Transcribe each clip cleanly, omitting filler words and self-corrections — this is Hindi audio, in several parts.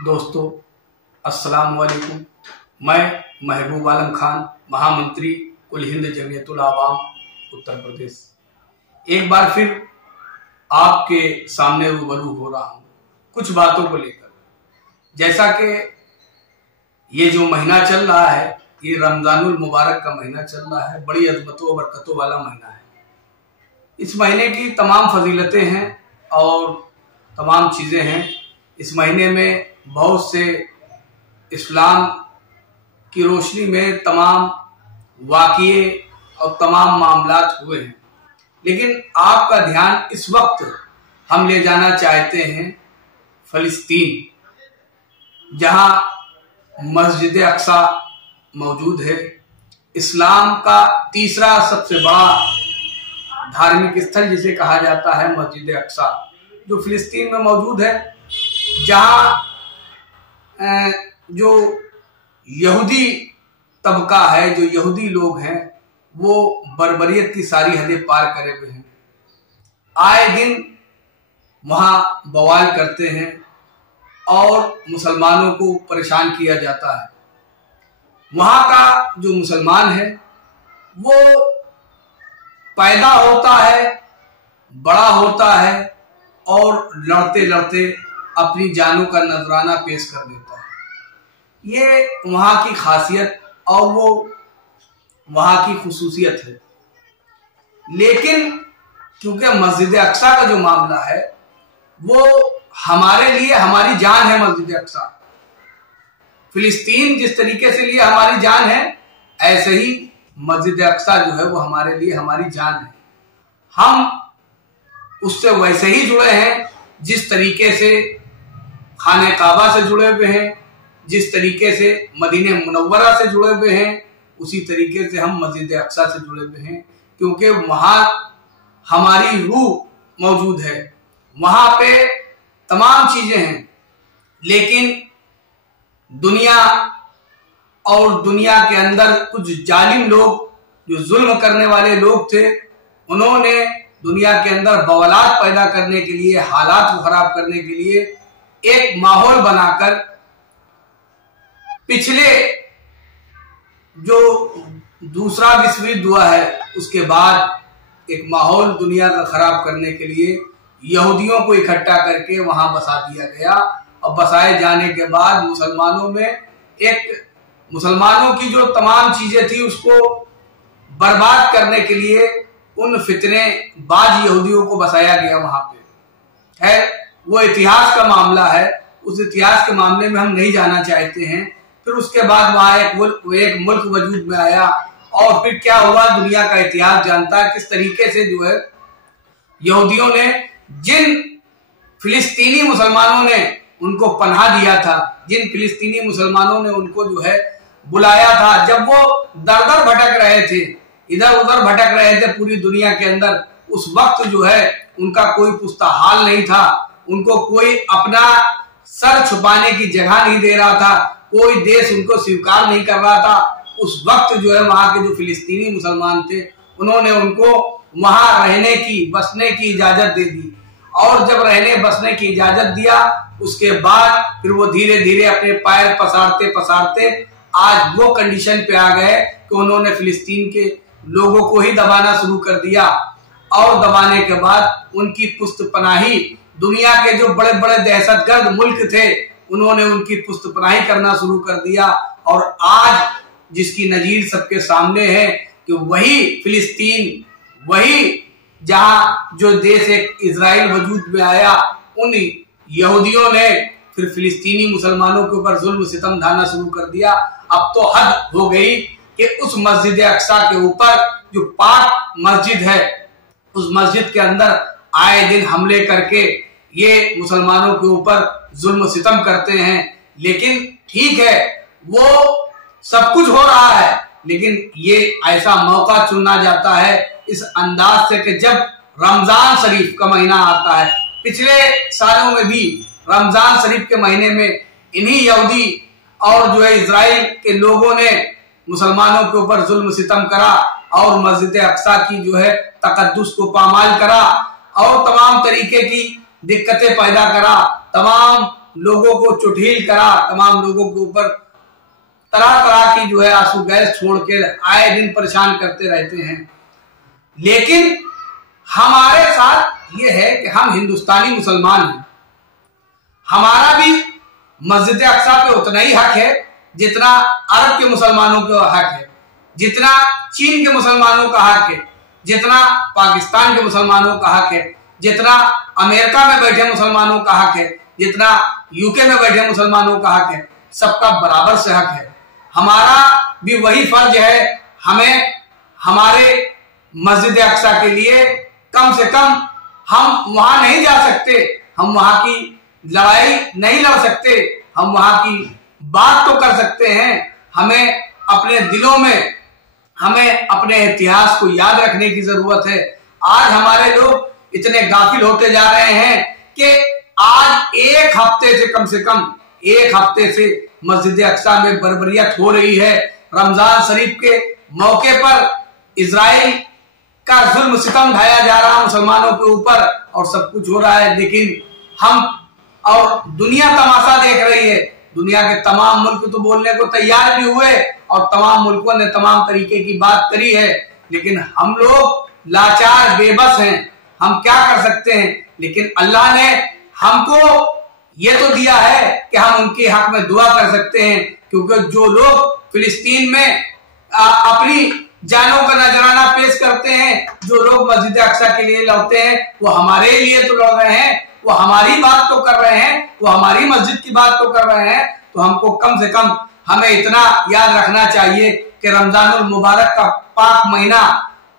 दोस्तों अस्सलाम वालेकुम। मैं महबूब आलम खान, महामंत्री कुल हिंद जमीयतुल आवाम उत्तर प्रदेश, एक बार फिर आपके सामने रूबरू हो रहा हूँ कुछ बातों को लेकर। जैसा कि ये जो महीना चल रहा है, ये रमजानुल मुबारक का महीना चल रहा है, बड़ी अज़मतों बरकतों वाला महीना है। इस महीने की तमाम फजीलतें हैं और तमाम चीज़ें हैं। इस महीने में बहुत से इस्लाम की रोशनी में तमाम वाक़िए और तमाम मामलात हुए हैं, लेकिन आपका ध्यान इस वक्त हम ले जाना चाहते हैं फ़लस्तीन, जहां मस्जिद अक्सा मौजूद है। इस्लाम का तीसरा सबसे बड़ा धार्मिक स्थल जिसे कहा जाता है मस्जिद अक्सा, जो फ़लस्तीन में मौजूद है, जहां जो यहूदी तबका है, जो यहूदी लोग हैं, वो बर्बरियत की सारी हदें पार करे हुए हैं। आए दिन वहां बवाल करते हैं और मुसलमानों को परेशान किया जाता है। वहां का जो मुसलमान है वो पैदा होता है, बड़ा होता है और लड़ते लड़ते अपनी जानों का नजराना पेश कर देता है। ये वहां की खासियत और वो वहां की खुसूसियत है। लेकिन क्योंकि मस्जिद अक्सा का जो मामला है वो हमारे लिए हमारी जान है। मस्जिद अक्सा, फिलिस्तीन जिस तरीके से लिए हमारी जान है, ऐसे ही मस्जिद अक्सा जो है वो हमारे लिए हमारी जान है। हम उससे वैसे ही जुड़े हैं जिस तरीके से खाने काबा से जुड़े हुए हैं, जिस तरीके से मदीने मुनव्वरा से जुड़े हुए हैं, उसी तरीके से हम मस्जिद अक्सा से जुड़े हुए हैं, क्योंकि वहां हमारी रूह मौजूद है। वहां पे तमाम चीजें हैं, लेकिन दुनिया और दुनिया के अंदर कुछ जालिम लोग, जो जुल्म करने वाले लोग थे, उन्होंने दुनिया के अंदर बवालात पैदा करने के लिए, हालात को खराब करने के लिए एक माहौल बनाकर पिछले जो दूसरा विश्व युद्ध हुआ है उसके बाद एक माहौल दुनिया का खराब करने के लिए यहूदियों को इकट्ठा करके वहां बसा दिया गया। और बसाए जाने के बाद मुसलमानों की जो तमाम चीजें थी उसको बर्बाद करने के लिए उन फितने बाज यहूदियों को बसाया गया वहां पे है। वो इतिहास का मामला है, उस इतिहास के मामले में हम नहीं जाना चाहते हैं। फिर उसके बाद वहां एक मुल्क वजूद में आया और फिर क्या हुआ दुनिया का इतिहास जानता है, किस तरीके से जो है यहूदियों ने जिन फिलिस्तीनी मुसलमानों ने उनको पनाह दिया था, जिन फिलिस्तीनी मुसलमानों ने उनको जो है बुलाया था, जब वो दर दर भटक रहे थे, इधर उधर भटक रहे थे पूरी दुनिया के अंदर, उस वक्त जो है उनका कोई पुख्ता हाल नहीं था, उनको कोई अपना सर छुपाने की जगह नहीं दे रहा था, कोई देश उनको स्वीकार नहीं कर रहा था। उस वक्त जो है वहां के जो फिलिस्तीनी मुसलमान थे उन्होंने उनको वहां रहने की, बसने की इजाजत दे दी। और जब रहने बसने की इजाजत दिया, उसके बाद फिर वो धीरे धीरे अपने पैर पसारते पसारते आज वो कंडीशन पे आ गए कि उन्होंने फिलिस्तीन के लोगों को ही दबाना शुरू कर दिया। और दबाने के बाद उनकी पुश्त पनाही दुनिया के जो बड़े बड़े दहशतगर्द मुल्क थे उन्होंने उनकी पुश्त पनाही करना शुरू कर दिया। और आज जिसकी नजीर सबके सामने है कि वही फिलिस्तीन, वही जहां जो देश एक इजराइल वजूद में आया, उन यहूदियों ने फिर फिलिस्तीनी मुसलमानों के ऊपर जुल्म सितम ढाना शुरू कर दिया। अब तो हद हो गई कि उस मस्जिद अक्सा के ऊपर जो पाक मस्जिद है, उस मस्जिद के अंदर आए दिन हमले करके ये मुसलमानों के ऊपर जुल्म सितम करते हैं। लेकिन ठीक है, वो सब कुछ हो रहा है, लेकिन ये ऐसा मौका चुना जाता है इस अंदाज से कि जब रमजान शरीफ का महीना आता है, पिछले सालों में भी रमजान शरीफ के महीने में इन्हीं यहूदी और जो है इजराइल के लोगों ने मुसलमानों के ऊपर जुल्म सितम करा और मस्जिद अक्सा की जो है तकद्दुस को पामाल करा और तमाम तरीके की दिक्कतें पैदा करा, तमाम लोगों को चुठील करा, तमाम लोगों के ऊपर तरह तरह की जो है आंसू गैस छोड़ के आए दिन परेशान करते रहते हैं। लेकिन हमारे साथ ये है कि हम हिंदुस्तानी मुसलमान हैं, हमारा भी मस्जिद अक्सा पे उतना ही हक है जितना अरब के मुसलमानों का हक है, जितना चीन के मुसलमानों का हक है, जितना पाकिस्तान के मुसलमानों का हक है, जितना अमेरिका में बैठे मुसलमानों का हक है, जितना यूके में बैठे मुसलमानों का हक है, सबका बराबर से हक है। हमारा भी वही फर्ज है, हमें हमारे मस्जिद अक्सा के लिए कम से कम हम वहां नहीं जा सकते, हम वहां की लड़ाई नहीं लड़ सकते, हम वहां की बात तो कर सकते हैं। हमें अपने दिलों में, हमें अपने इतिहास को याद रखने की जरूरत है। आज हमारे लोग इतने गाफिल होते जा रहे हैं कि आज एक हफ्ते से, कम से कम एक हफ्ते से मस्जिद अक्सा में बर्बरियत हो रही है। रमजान शरीफ के मौके पर इजराइल का जुल्म सितम ढाया जा रहा है मुसलमानों के ऊपर और सब कुछ हो रहा है, लेकिन हम और दुनिया तमाशा देख रही है। दुनिया के तमाम मुल्क तो बोलने को तैयार भी हुए और तमाम मुल्कों ने तमाम तरीके की बात करी है, लेकिन हम लोग लाचार बेबस हैं, हम क्या कर सकते हैं। लेकिन अल्लाह ने हमको ये तो दिया है कि हम उनके हक में दुआ कर सकते हैं, क्योंकि जो लोग फिलिस्तीन में अपनी जानों का नजराना पेश करते हैं, जो लोग मस्जिद अक्सा के लिए लड़ते हैं, वो हमारे लिए तो लड़ रहे हैं, वो हमारी बात तो कर रहे हैं, वो हमारी मस्जिद की बात तो कर रहे हैं। तो हमको कम से कम हमें इतना याद रखना चाहिए कि रमजानुल मुबारक का पाक महीना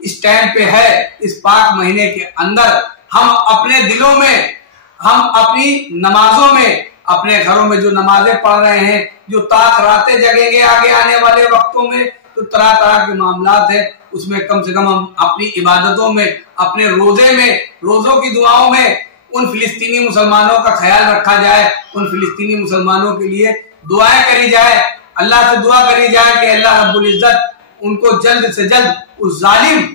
इस टाइम पे है। इस पाक महीने के अंदर हम अपने दिलों में, हम अपनी नमाजों में, अपने घरों में जो नमाजें पढ़ रहे हैं, जो ताक रातें जगेंगे आगे आने वाले वक्तों में, तो तरह तरह के मामलात है, उसमें कम से कम हम अपनी इबादतों में, अपने रोजे में, रोजों की दुआओं में उन फिलिस्तीनी मुसलमानों का ख्याल रखा जाए, उन फिलिस्तीनी मुसलमानों के लिए दुआएं करी जाए, अल्लाह से दुआ करी जाए कि अल्लाह रब्बुल इज्जत उनको जल्द से जल्द उस जालिम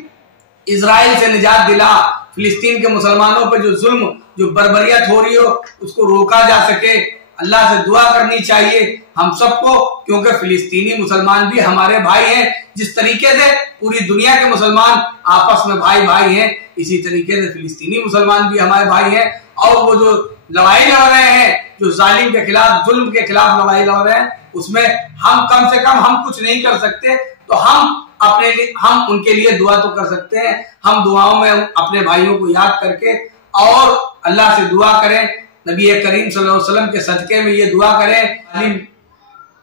इजराइल से निजात दिला, फिलिस्तीन के मुसलमानों पर जो जुल्म, जो बर्बरियत हो रही हो, उसको रोका जा सके। अल्लाह से दुआ करनी चाहिए हम सबको, क्योंकि फिलिस्तीनी मुसलमान भी हमारे भाई हैं। जिस तरीके से पूरी दुनिया के मुसलमान आपस में भाई भाई हैं, इसी तरीके से फिलिस्तीनी मुसलमान भी हमारे भाई हैं। और वो जो लड़ाई लड़ रहे हैं, जो जालिम के खिलाफ, जुल्म के खिलाफ लड़ाई लड़ रहे हैं, उसमें हम कम से कम हम कुछ नहीं कर सकते, तो हम अपने लिए, हम उनके लिए दुआ तो कर सकते हैं। हम दुआओं में अपने भाइयों को याद करके और अल्लाह से दुआ करें, नबी करीम सल्लल्लाहु अलैहि वसल्लम के सदके में ये दुआ करें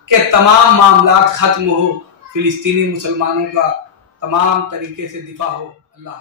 कि तमाम मामलात खत्म हो, फिलिस्तीनी मुसलमानों का तमाम तरीके से दिफा हो। अल्लाह।